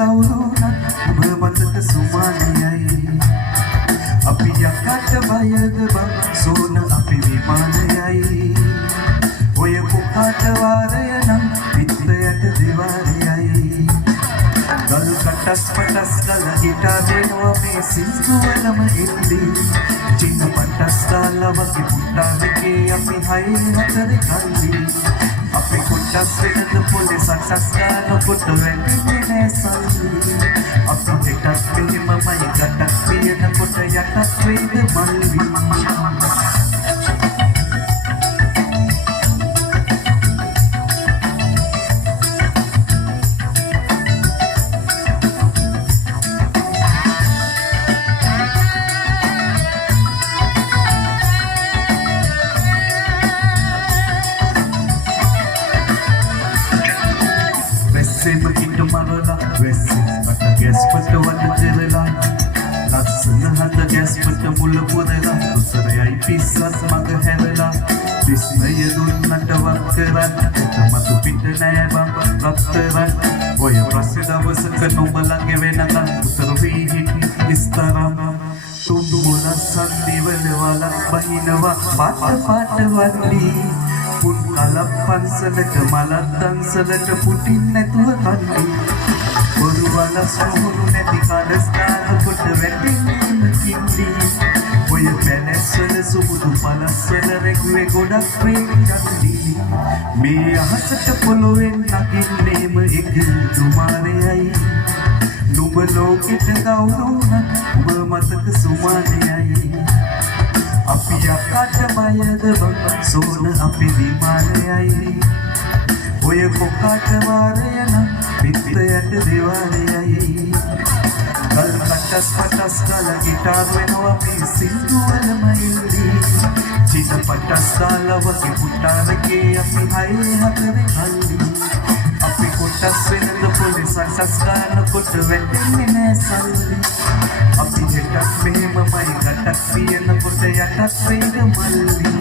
කවුරුනත් ඔබ මතක සුමානයයි අපි යකට බයද බං සෝන අපි විමානයයි ඔය කොහාට වාරය නම් පිටයට දිවාරයයි ගල් කටස් පටස් ගල හිටා දෙනවා මේ සිංහවලම ඉල්ලි චින්න පටස් දාලා වගේ පුටා දෙකේ අපි හයි හතර කල්ලි අපි කොටස් වෙනද පොලේ සක්සස් ගන්නකොට වැටෙන්නේ නෑ සල්ලි අපි දෙකක් මෙහෙමමයි ගටක් පියනකොට යටක් වේද මල්වි Same kita marala Wessin Mata gas pata wada terela Laksana hata gas pata mula purela Tusarayai pisas maga herela Bisnaya dunnata wakkaran Eta matu pita naya bang raktaran Oya prasida wasaka numalange venaka Utarvi hiti istaram Tumula sandiwala wala bahinawa Pata pata wali පුන් කලක් පන්සලට මලක් දන්සලට Putin නැතුව කන්නේ බොරු වලස් මුහුණු නැති කඩස්ථානකොට වැටෙන්නේම කින්දි ඔය පැලැස්වල සුමුදු පලස්වල රැගුවේ ගොඩක් වේගන්දි මේ අහසට පොළොවෙන් නගින්නේම එක දුමාරයයි නුඹ ලෝකෙට කවුරුනත් ඔබ මතක සුමානයයි අපි යකට බයද බං සෝන අපි විමානයයි ඔය කොකාට වාරය නම් පිටයට දිවාරයයි ගල් කටස් පටස් ගල ගිටාර් වෙනවා මේ සිංදුවලම ඉල්ලි චිත පටස් දාලා වගේ පුටාරකේ අපි හයි හතරේ කල්ලි අපි කොටස් වෙනද පොලේ සක්සස් ගන්නකොට වැටෙන්නේ නෑ සල්ලි අපි හෙටක් මෙහෙමමයි ගටක් පියනකොට යටක් වේද මල්ලි